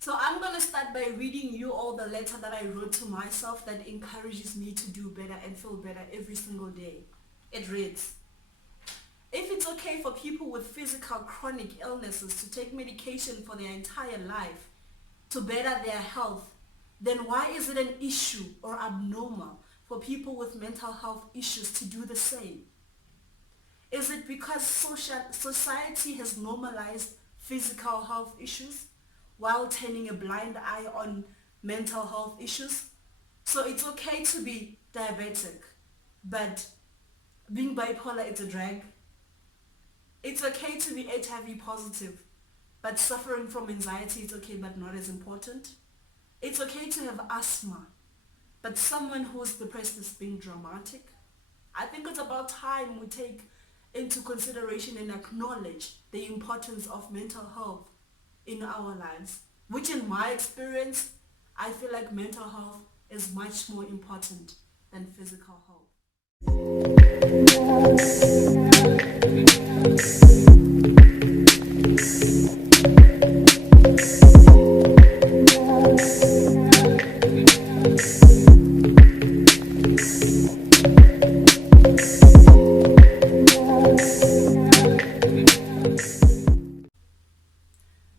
So I'm going to start by reading you all the letter that I wrote to myself that encourages me to do better and feel better every single day. It reads, if it's okay for people with physical chronic illnesses to take medication for their entire life to better their health, then why is it an issue or abnormal for people with mental health issues to do the same? Is it because society has normalized physical health issues while turning a blind eye on mental health issues? So it's okay to be diabetic, but being bipolar is a drag. It's okay to be HIV positive, but suffering from anxiety is okay but not as important. It's okay to have asthma, but someone who's depressed is being dramatic. I think it's about time we take into consideration and acknowledge the importance of mental health in our lives, which in my experience, I feel like mental health is much more important than physical health.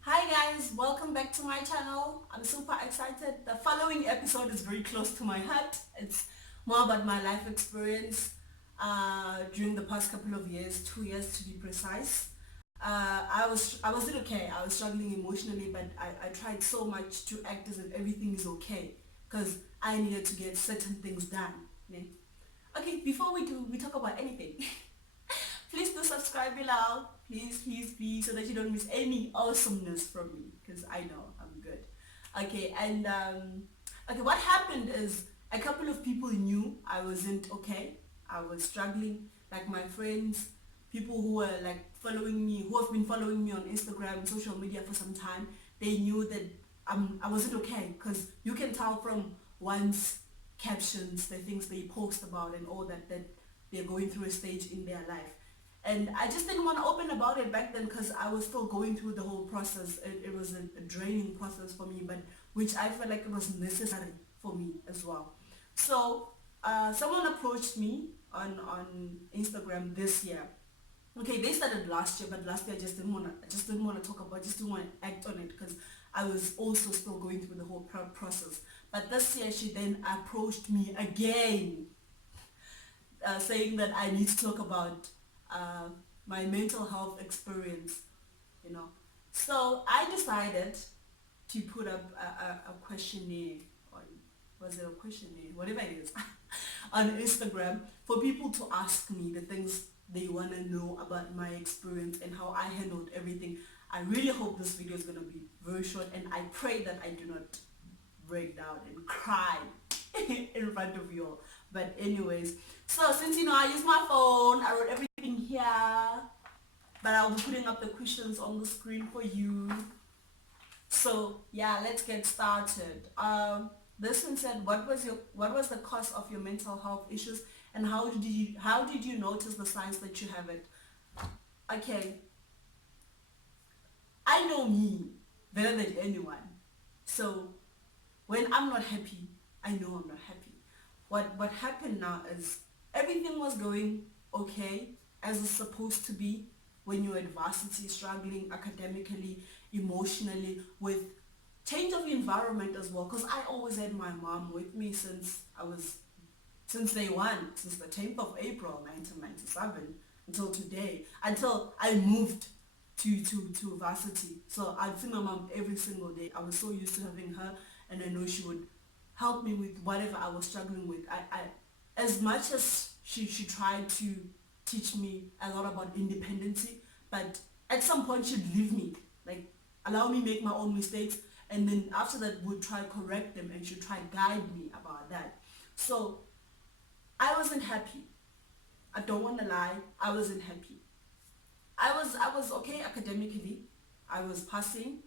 Hi guys, welcome back to my channel. I'm super excited. The following episode is very close to my heart. It's more about my life experience during the past couple of years, 2 years to be precise. I wasn't okay. I was struggling emotionally, but I tried so much to act as if everything is okay because I needed to get certain things done. Yeah. Okay, before we talk about anything, please do subscribe below. Please, so that you don't miss any awesomeness from me. Because I know I'm good. Okay, and okay, what happened is a couple of people knew I wasn't okay. I was struggling. Like my friends, people who were like following me, who have been following me on Instagram, social media for some time, they knew that I wasn't okay. Because you can tell from one's captions, the things they post about and all that, that they're going through a stage in their life. And I just didn't want to open about it back then because I was still going through the whole process. It was a draining process for me, but which I felt like it was necessary for me as well. So someone approached me on Instagram this year. Okay, they started last year, but last year I just didn't want to talk about, just didn't want to act on it because I was also still going through the whole process. But this year she then approached me again, saying that I need to talk about uh, my mental health experience, you know. So I decided to put up a questionnaire on, was it a questionnaire? Whatever it is, on Instagram for people to ask me the things they want to know about my experience and how I handled everything. I really hope this video is going to be very short and I pray that I do not break down and cry in front of you all. But anyways, so since you know I use my phone, I wrote everything here, but I'll be putting up the questions on the screen for you. So yeah, let's get started. This one said, what was the cause of your mental health issues, and how did you notice the signs that you have it? Okay, I know me better than anyone. So when I'm not happy, I know I'm not happy. What happened now is everything was going okay as it's supposed to be when you're at varsity, struggling academically, emotionally, with change of environment as well. Because I always had my mom with me since day one, since the 10th of April 1997 until today, until I moved to varsity. So I'd see my mom every single day. I was so used to having her, and I know she would help me with whatever I was struggling with. I as much as she tried to teach me a lot about independency, but at some point she'd leave me, like allow me make my own mistakes, and then after that would try correct them and she'd try guide me about that. So I wasn't happy. I don't want to lie, I wasn't happy. I was okay academically. I was passing,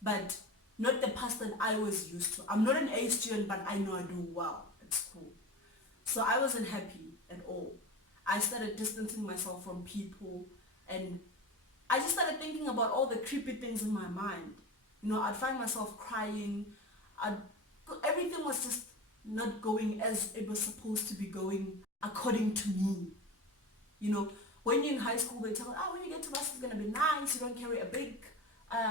but not the pass that I was used to. I'm not an A student, but I know I do well at school. So I wasn't happy at all. I started distancing myself from people, and I just started thinking about all the creepy things in my mind. I'd find myself crying. I'd, everything was just not going as it was supposed to be going according to me. You know, when you're in high school, they tell you, oh, when you get to varsity, it's going to be nice. You don't carry a big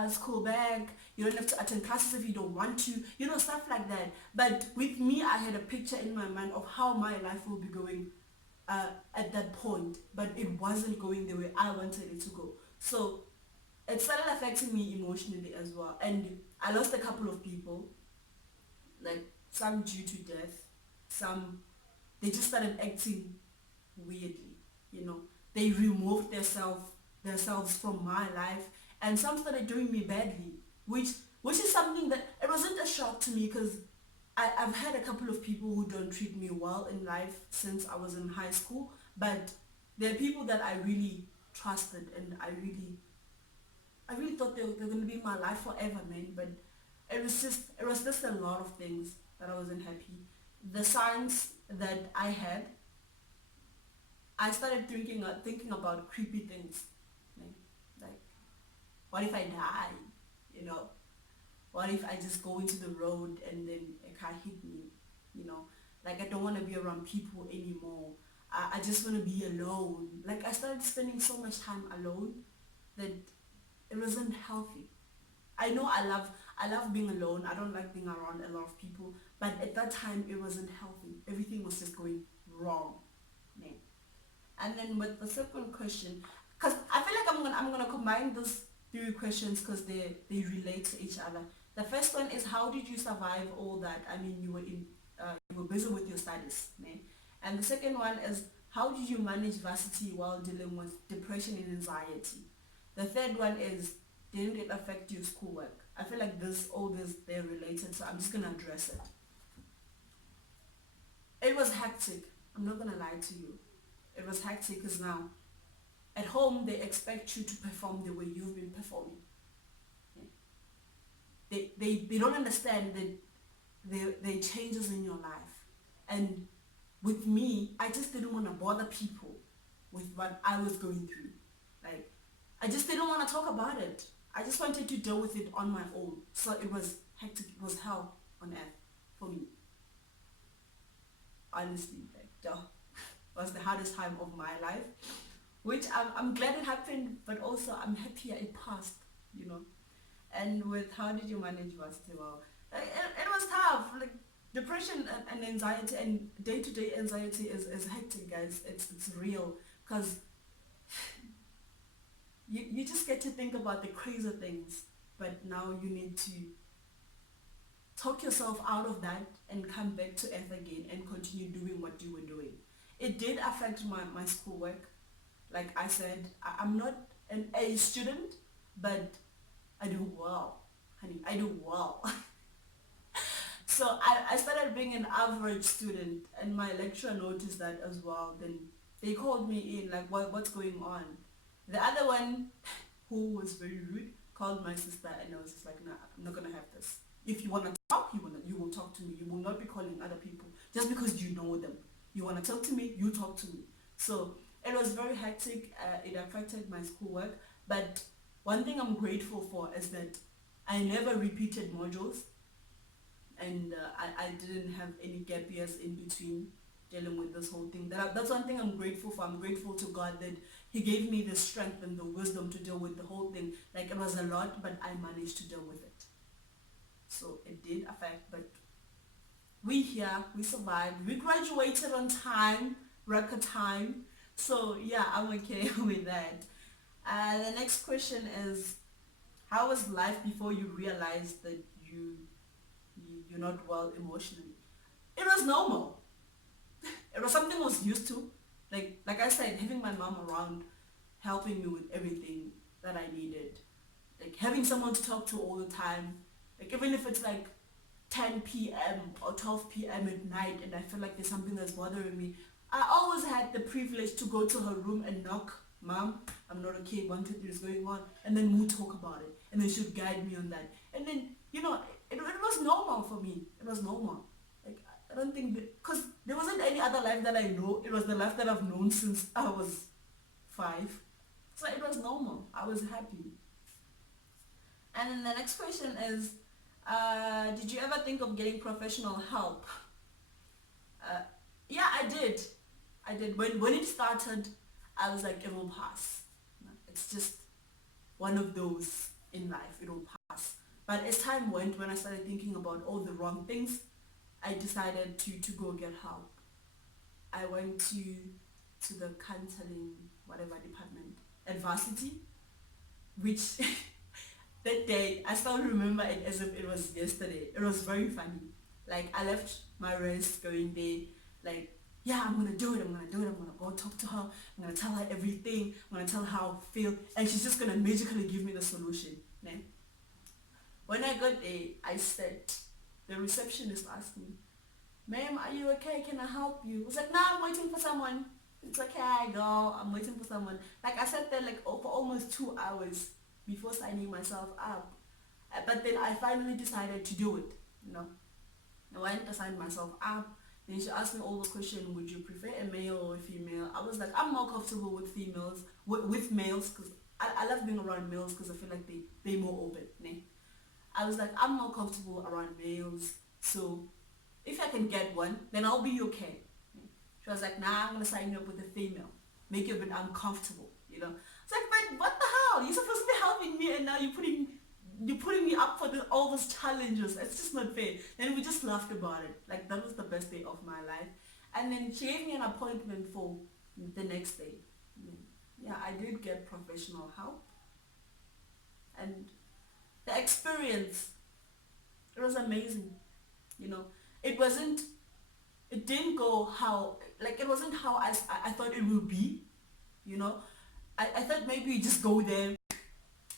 school bag. You don't have to attend classes if you don't want to. Stuff like that. But with me, I had a picture in my mind of how my life will be going at that point. But it wasn't going the way I wanted it to go. So it started affecting me emotionally as well. And I lost a couple of people, like some due to death, some they just started acting weirdly, you know. They removed themselves from my life, and some started doing me badly, which is something that it wasn't a shock to me because I've had a couple of people who don't treat me well in life since I was in high school, but there are people that I really trusted and I really thought they were gonna be in my life forever, man. But it was just a lot of things that I wasn't happy. The signs that I had, I started thinking about creepy things, like, like what if I die? You know, what if I just go into the road and then a car hit me? You know, like I don't want to be around people anymore. I just want to be alone. Like I started spending so much time alone that it wasn't healthy. I know I love being alone. I don't like being around a lot of people, but at that time it wasn't healthy. Everything was just going wrong. Man. And then with the second question, because I feel like I'm gonna combine those three questions because they relate to each other. The first one is how did you survive all that? I mean, you were busy with your studies, man. And the second one is how did you manage varsity while dealing with depression and anxiety? The third one is didn't it affect your schoolwork? I feel like all this they're related, so I'm just gonna address it. It was hectic. I'm not gonna lie to you. It was hectic because now at home they expect you to perform the way you've been performing. They don't understand that there are changes in your life. And with me, I just didn't want to bother people with what I was going through. Like I just didn't want to talk about it. I just wanted to deal with it on my own. So it was hectic. It was hell on earth for me. Honestly, like duh. Was the hardest time of my life, which I'm glad it happened, but also I'm happier it passed, you know. And with how did you manage varsity? Well, it was tough. Like depression and anxiety and day-to-day anxiety is hectic, guys. It's real because you just get to think about the crazy things, but now you need to talk yourself out of that and come back to earth again and continue doing what you were doing. It did affect my schoolwork. Like I said, I'm not an A student, but I do well. Honey, I do well. So I started being an average student and my lecturer noticed that as well. Then they called me in like what's going on? The other one who was very rude called my sister and I was just like, nah, I'm not gonna have this. If you wanna talk, you will talk to me. You will not be calling other people just because you know them. You wanna talk to me, you talk to me. So it was very hectic. It affected my schoolwork. But one thing I'm grateful for is that I never repeated modules and I didn't have any gap years in between dealing with this whole thing. That's one thing I'm grateful for. I'm grateful to God that He gave me the strength and the wisdom to deal with the whole thing. Like it was a lot, but I managed to deal with it. So it did affect, but we here, we survived. We graduated on time, record time. So yeah, I'm okay with that. The next question is, how was life before you realized that you're not well emotionally? It was normal. It was something I was used to. Like I said, having my mom around, helping me with everything that I needed. Like having someone to talk to all the time. Like even if it's like 10 p.m. or 12 p.m. at night and I feel like there's something that's bothering me, I always had the privilege to go to her room and knock, Mom, I'm not okay, 1, 2, 3 is going on, and then we'll talk about it. And then she'd guide me on that. And then, it was normal for me. It was normal. Like, I don't think, because there wasn't any other life that I know. It was the life that I've known since I was 5. So it was normal. I was happy. And then the next question is, did you ever think of getting professional help? Uh, yeah, I did. I did. When it started, I was like, it will pass. It's just one of those in life. It will pass. But as time went, when I started thinking about all the wrong things, I decided to go get help. I went to the counseling whatever department at varsity, which that day I still remember it as if it was yesterday. It was very funny. Like I left my rest going there, like, yeah, I'm gonna do it, I'm gonna do it, I'm gonna go talk to her, I'm gonna tell her everything, I'm gonna tell her how I feel, and she's just gonna magically give me the solution. Then when I got there, I said, the receptionist asked me, ma'am, are you okay? Can I help you? I was like, no, I'm waiting for someone. It's okay, girl. I'm waiting for someone. Like I sat there like for almost 2 hours before signing myself up. But then I finally decided to do it. You know, I went to sign myself up. Then she asked me all the questions. Would you prefer a male or a female? I was like, I'm more comfortable with females, with males, because I love being around males because I feel like they're more open. Ne? I was like, I'm more comfortable around males, so if I can get one, then I'll be okay. She was like, nah, I'm gonna sign you up with a female. Make you a bit uncomfortable, you know. It's like, but what the hell? You're supposed to be helping me and now you're putting me up for all those challenges. It's just not fair. And we just laughed about it. Like that was the best day of my life. And then she gave me an appointment for the next day. Yeah, I did get professional help. And the experience, it was amazing. You know, it wasn't it didn't go how, like, it wasn't how I thought it would be, you know. I thought maybe you just go there,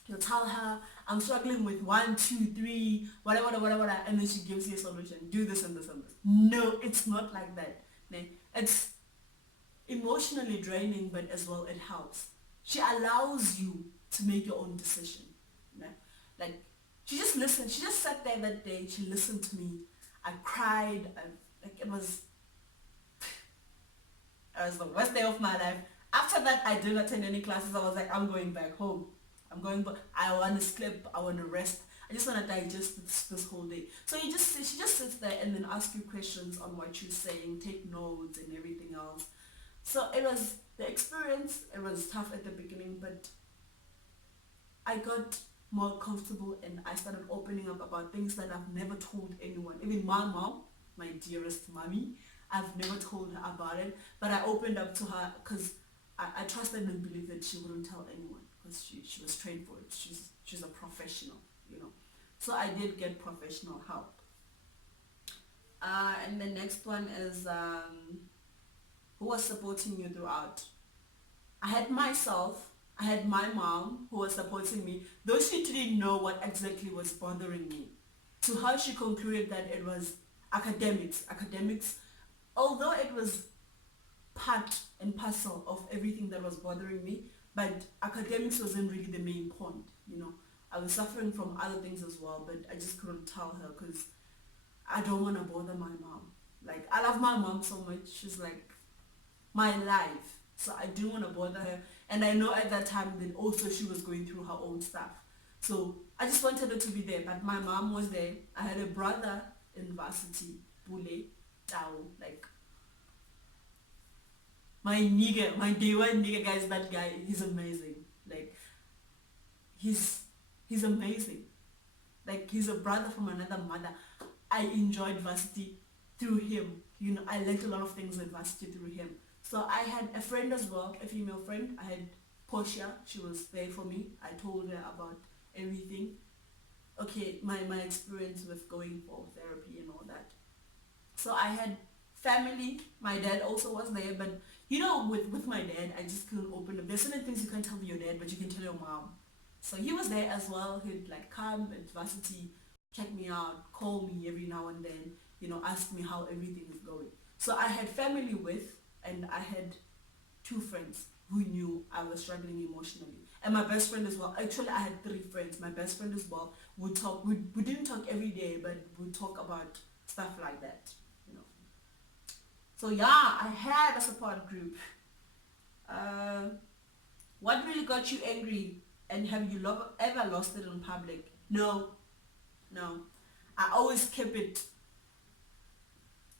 you tell her I'm struggling with one, two, three, whatever, whatever, and then she gives you a solution. Do this and this and this. No, it's not like that. Ne? It's emotionally draining, but as well it helps. She allows you to make your own decision. Ne? Like she just listened. She just sat there that day. She listened to me. I cried. Like it was the worst day of my life. After that, I didn't attend any classes. I was like, I'm going back home. I'm going back. I want to sleep. I want to rest. I just want to digest this whole day. So she just sits there and then asks you questions on what you're saying, take notes and everything else. So it was the experience. It was tough at the beginning, but I got more comfortable and I started opening up about things that I've never told anyone. Even my mom, my dearest mommy, I've never told her about it, but I opened up to her because I trusted and believed that she wouldn't tell anyone because she was trained for it. She's a professional, you know. So I did get professional help. And the next one is who was supporting you throughout? I had myself, I had my mom who was supporting me, though she didn't know what exactly was bothering me. To her, she concluded that it was academics. Academics, although it was part and parcel of everything that was bothering me, but academics wasn't really the main point, you know. I was suffering from other things as well, but I just couldn't tell her because I don't want to bother my mom. Like, I love my mom so much. She's like my life. So I didn't want to bother her. And I know at that time that also she was going through her own stuff. So I just wanted her to be there. But my mom was there. I had a brother in varsity, Bule, Tao, like my nigga, my day one nigga, guys. That guy, he's amazing. Like he's amazing. Like he's a brother from another mother. I enjoyed varsity through him. You know, I learned a lot of things in varsity through him. So I had a friend as well, a female friend. I had Portia. She was there for me. I told her about everything. Okay, my experience with going for therapy and all that. So I had family. My dad also was there, but you know, with my dad, I just couldn't open up. There's certain things you can't tell your dad, but you can tell your mom. So he was there as well. He'd like come at varsity, check me out, call me every now and then, you know, ask me how everything is going. So I had family with, and I had two friends who knew I was struggling emotionally. And my best friend as well. Actually, I had three friends. My best friend as well would talk. We didn't talk every day, but we'd talk about stuff like that, you know. So yeah, I had a support group. Uh, what really got you angry, and have you ever lost it in public? No, no. I always keep it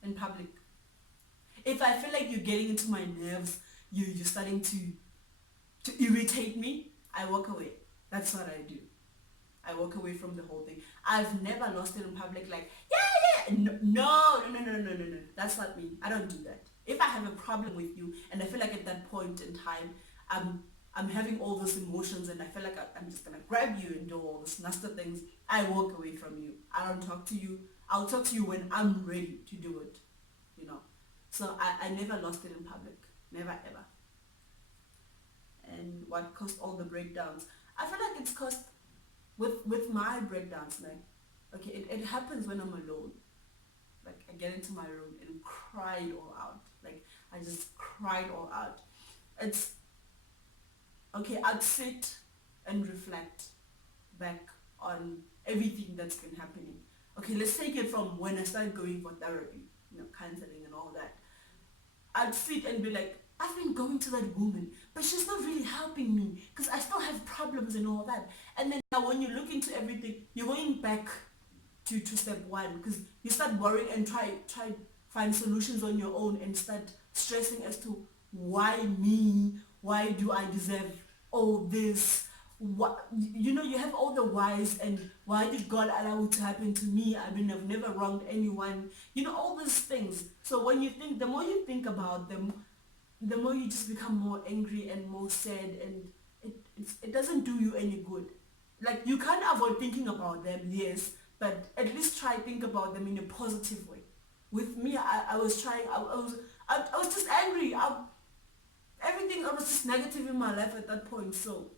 in public. If I feel like you're getting into my nerves, you're starting to irritate me, I walk away. That's what I do. I walk away from the whole thing. I've never lost it in public like, yeah, yeah. No. That's not me. I don't do that. If I have a problem with you and I feel like at that point in time, I'm having all those emotions and I feel like I'm just gonna grab you and do all those nasty things, I walk away from you. I don't talk to you. I'll talk to you when I'm ready to do it, you know. So I never lost it in public. Never ever. And what caused all the breakdowns? I feel like it's caused with my breakdowns, like, okay, it happens when I'm alone. Like I get into my room and cry it all out. Like I just cried all out. It's okay, I'd sit and reflect back on everything that's been happening. Okay, let's take it from when I started going for therapy, counseling and all that. I'd sit and be like, I've been going to that woman, but she's not really helping me because I still have problems and all that. And then now when you look into everything, you're going back to step one because you start worrying and try find solutions on your own and start stressing as to why me, why do I deserve all this, what, you have all the whys and why did God allow it to happen to me? I mean, I've never wronged anyone, all these things. So when you think, the more you think about them, the more you just become more angry and more sad, and it doesn't do you any good. Like you can't avoid thinking about them, yes, but at least try think about them in a positive way. With me, I was trying, I was just angry. Everything, I was just negative in my life at that point, so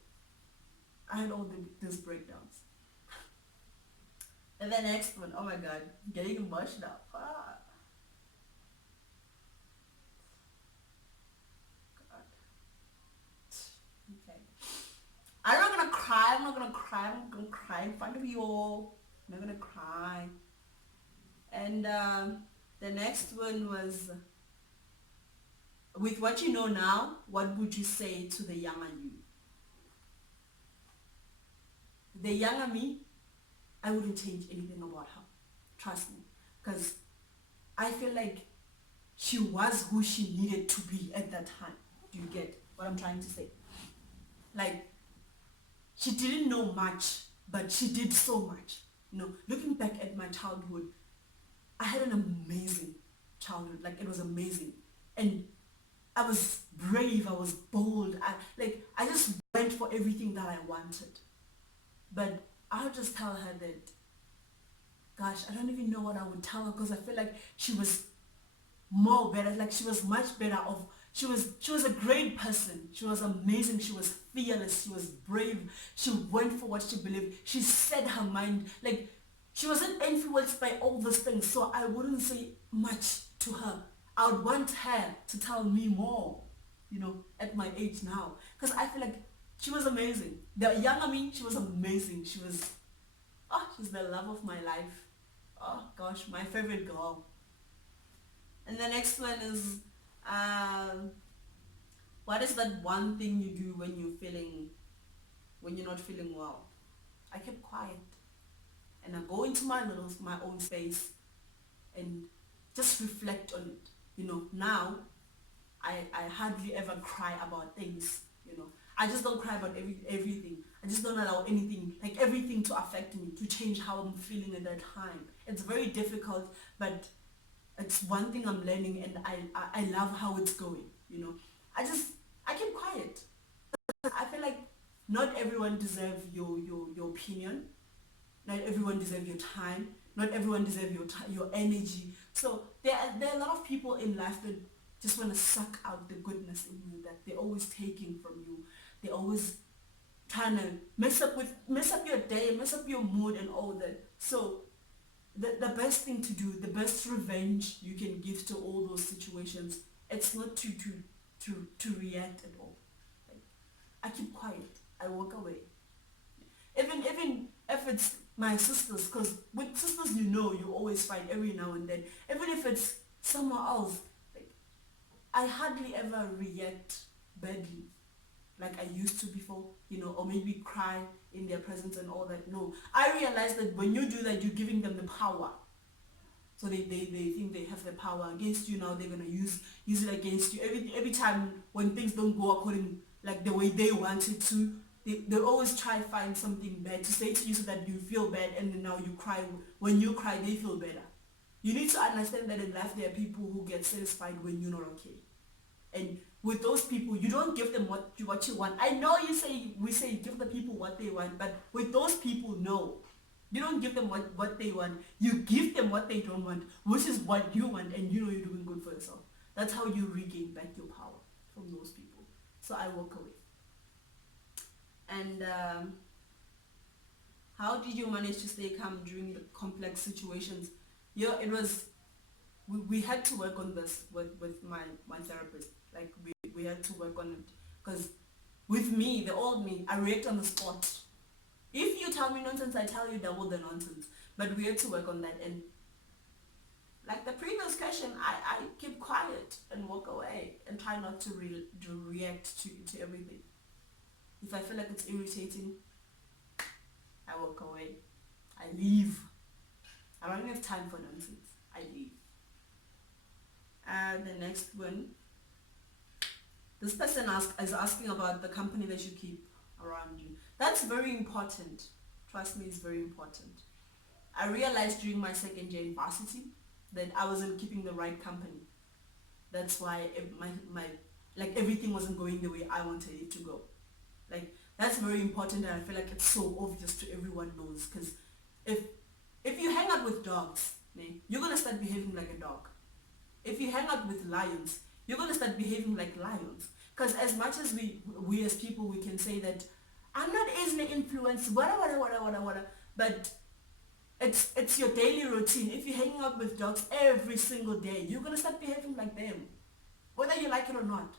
I had all these breakdowns. And the next one, oh my god, getting emotional. Ah, God. Okay. I'm not gonna cry, I'm not gonna cry, I'm not gonna cry in front of you all. I'm not gonna cry. And the next one was, with what you know now, what would you say to the younger you? The younger me, I wouldn't change anything about her. Trust me. Because I feel like she was who she needed to be at that time. Do you get what I'm trying to say? Like, she didn't know much, but she did so much. Looking back at my childhood, I had an amazing childhood. Like, it was amazing. And I was brave, I was bold. I just went for everything that I wanted. But I'll just tell her that, gosh, I don't even know what I would tell her because I feel like she was more better. Like she was much better off. She was a great person. She was amazing. She was fearless. She was brave. She went for what she believed. She set her mind. Like she wasn't influenced by all those things. So I wouldn't say much to her. I would want her to tell me more, at my age now. Because I feel like she was amazing. The younger me, she was amazing. She's the love of my life. Oh gosh, my favorite girl. And the next one is, um, what is that one thing you do when you're not feeling well? I kept quiet and I go into my own space and just reflect on it. Now I hardly ever cry about things. I just don't cry about everything. I just don't allow anything, like everything to affect me, to change how I'm feeling at that time. It's very difficult, but it's one thing I'm learning and I love how it's going. I keep quiet. I feel like not everyone deserves your opinion. Not everyone deserves your time. Not everyone deserves your energy. So there are a lot of people in life that just want to suck out the goodness in you that they're always taking from you. They're always trying to mess up your day, mess up your mood and all that. So the best thing to do, the best revenge you can give to all those situations, it's not to react at all. Like, I keep quiet. I walk away. Even if it's my sisters, because with sisters you always fight every now and then. Even if it's somewhere else, like I hardly ever react badly like I used to before, or maybe cry in their presence and all that. No, I realized that when you do that, you're giving them the power. So they think they have the power against you. Now they're gonna use it against you every time when things don't go according like the way they want it to. They always try to find something bad to say to you so that you feel bad, and then now you cry. When you cry, they feel better. You need to understand that in life there are people who get satisfied when you're not okay. And with those people, you don't give them what you want. I know we say give the people what they want, but with those people, no. You don't give them what they want. You give them what they don't want, which is what you want, and you know you're doing good for yourself. That's how you regain back your power from those people. So I walk away. And how did you manage to stay calm during the complex situations? Yeah, it was, we had to work on this with my therapist. Like we had to work on it. Because with me, the old me, I react on the spot. If you tell me nonsense, I tell you double the nonsense. But we had to work on that. And like the previous question, I keep quiet and walk away and try not to react to everything. If I feel like it's irritating, I walk away. I leave. I don't have time for nonsense. I leave. And the next one, this person is asking about the company that you keep around you. That's very important. Trust me, it's very important. I realized during my second year in varsity that I wasn't keeping the right company. That's why my like everything wasn't going the way I wanted it to go. Like that's very important, and I feel like it's so obvious to everyone knows. Because if you hang out with dogs, you're gonna start behaving like a dog. If you hang out with lions, you're gonna start behaving like lions. Because as much as we as people, we can say that I'm not easily influenced, whatever, but it's your daily routine. If you're hanging out with dogs every single day, you're gonna start behaving like them, whether you like it or not.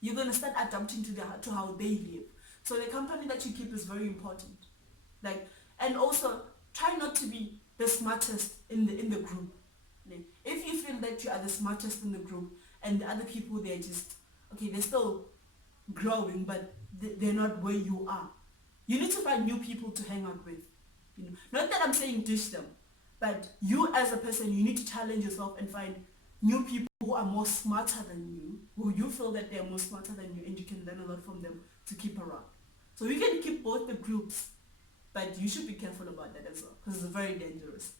You're gonna start adapting to how they live. So the company that you keep is very important. Like, and also try not to be the smartest in the group. If you feel that you are the smartest in the group and the other people, they're just okay, they're still growing, but they're not where you are. You need to find new people to hang out with. Not that I'm saying dish them, but you as a person, you need to challenge yourself and find new people who are more smarter than you, who you feel that they're more smarter than you, and you can learn a lot from them to keep around. So you can keep both the groups, but you should be careful about that as well, because it's very dangerous.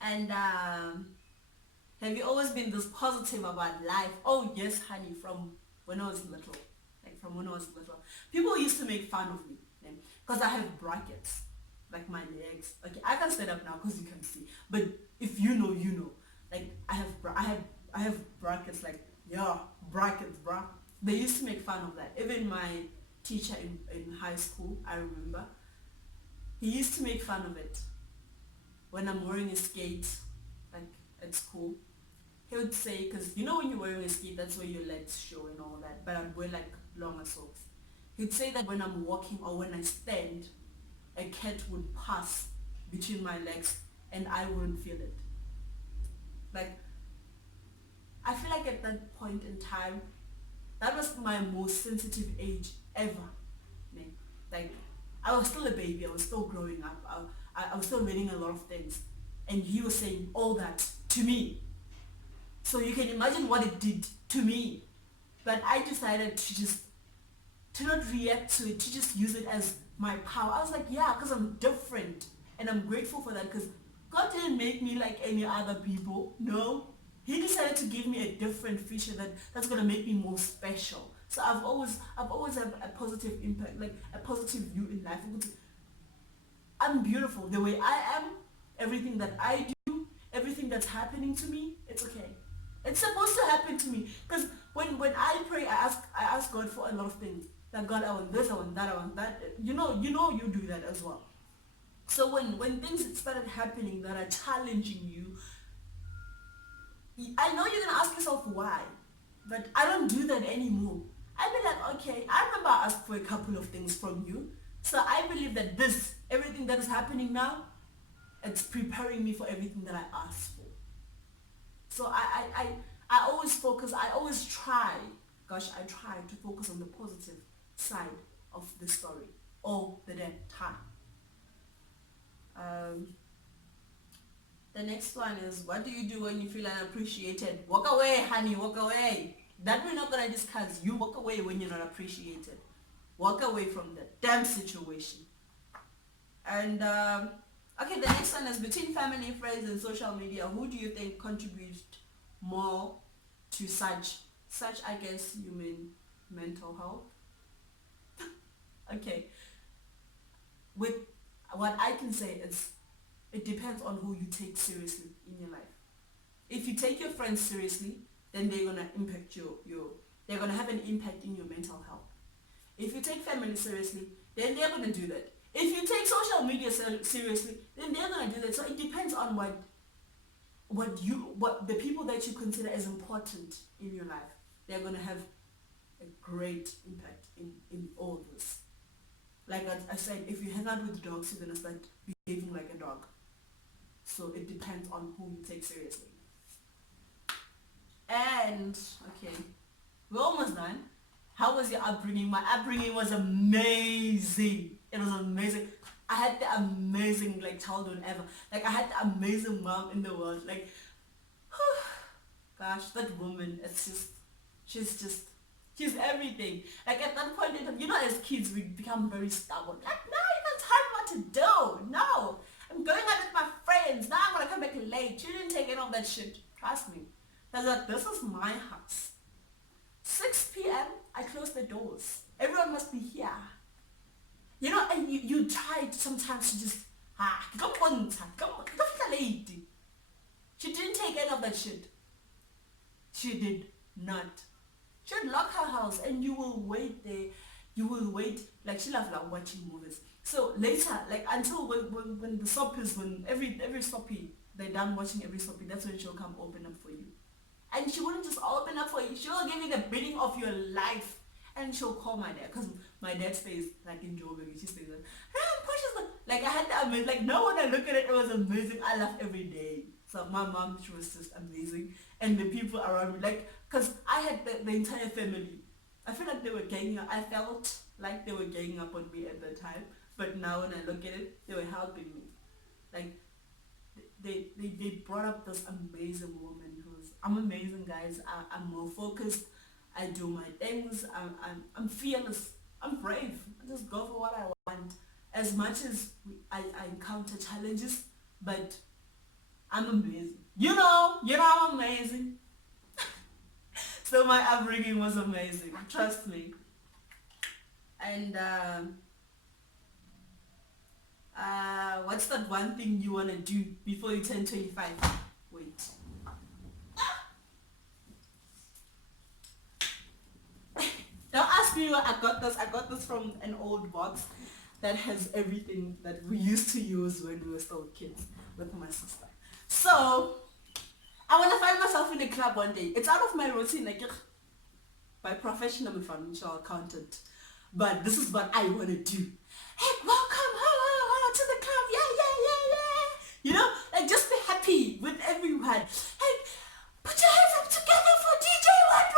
And have you always been this positive about life? Oh yes, honey, from when I was little. Like from when I was little. People used to make fun of me because I have brackets. Like my legs. Okay, I can stand up now because you can see. But if you know, you know. Like I have brackets, like brackets, bruh. They used to make fun of that. Even my teacher in high school, I remember, he used to make fun of it. When I'm wearing a skate, like at school, he would say, because you know when you're wearing a skate, that's where your legs show and all that, but I'd wear like longer socks. He'd say that when I'm walking or when I stand, a cat would pass between my legs and I wouldn't feel it. Like, I feel like at that point in time, that was my most sensitive age ever. Like, I was still a baby, I was still growing up, I was still learning a lot of things. And he was saying all that to me. So you can imagine what it did to me. But I decided to not react to it, to just use it as my power. I was like, yeah, because I'm different. And I'm grateful for that, because God didn't make me like any other people. No. He decided to give me a different feature that's going to make me more special. So I've always had a positive impact, like a positive view in life. I'm beautiful the way I am. Everything that I do, everything that's happening to me, it's okay. It's supposed to happen to me. Because when I pray, I ask God for a lot of things. That God, I want this, I want that, I want that. You know you do that as well. So when things started happening that are challenging you, I know you're gonna ask yourself why, but I don't do that anymore. I be like, okay, I remember I asked for a couple of things from you, so I believe that everything that is happening now, it's preparing me for everything that I asked for. So I always focus, I try to focus on the positive side of the story. all the damn time. Um, the next one is, what do you do when you feel unappreciated? Walk away, honey, walk away. That we're not gonna discuss. You walk away when you're not appreciated. Walk away from the damn situation. And okay, the next one is, between family, friends, and social media, who do you think contributes more to such I guess you mean mental health? Okay, with what I can say is, it depends on who you take seriously in your life. If you take your friends seriously, then they're gonna impact they're gonna have an impact in your mental health. If you take family seriously, then they're gonna do that. If you take social media seriously, then they're gonna do that. So it depends on what the people that you consider as important in your life. They're gonna have a great impact in all this. Like I said, if you hang out with dogs, you're gonna start behaving like a dog. So it depends on who you take seriously. And okay, we're almost done. How was your upbringing? My upbringing was amazing. It was amazing. I had the amazing childhood ever. Like I had the amazing mom in the world. Like, gosh, that woman, she's everything. Like at that point in time, as kids we become very stubborn. Like, no, you can't tell me what to do. No, I'm going out with my friends. Now I'm gonna come back late. You didn't take any of that shit. Trust me. That's like, this is my house. 6 p.m. I close the doors. Everyone must be here. And you try sometimes to just come on, lady. She didn't take any of that shit. She did not. She'd lock her house and you will wait there. You will wait. Like she loves watching movies. So later, until when the soap is, when every soapy, they're done watching every soapy, that's when she'll come open up for you. And she wouldn't just open up for you. She will give you the bidding of your life. And she'll call my dad. Because my dad stays in Joburg. She stays like, I had that no, when I look at it, it was amazing. I laugh every day. So my mom, she was just amazing. And the people around me, because I had the entire family. I feel like they were ganging up. I felt like they were ganging up on me at the time. But now when I look at it, they were helping me. They brought up this amazing woman who's, I'm amazing, guys. I'm more focused. I do my things. I'm fearless. I'm brave. I just go for what I want. As much as I encounter challenges, but I'm amazing. I'm amazing. So my upbringing was amazing. Trust me. And what's that one thing you want to do before you turn 25? Wait. Don't ask me where I got this. I got this from an old box that has everything that we used to use when we were still kids with my sister. So, I want to find myself in a club one day. It's out of my routine. By profession, I'm a financial accountant. But this is what I want to do. Hey, welcome to the club. Yeah. Just be happy with everyone. Hey, put your hands up together for DJ What?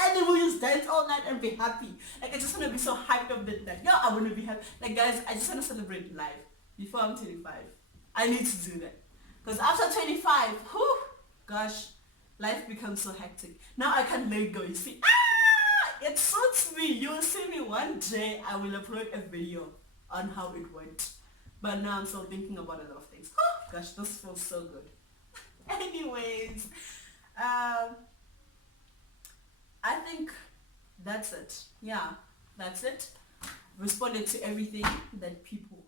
And then we'll just dance all night and be happy. I just want to be so hyped up that night. I want to be happy. Guys, I just want to celebrate life before I'm 25. I need to do that. Because after 25, gosh, life becomes so hectic. Now I can't let it go. You see, it suits me. You'll see me one day. I will upload a video on how it went. But now I'm still thinking about a lot of things. Gosh, this feels so good. Anyways, I think that's it. Yeah, that's it. Responded to everything that people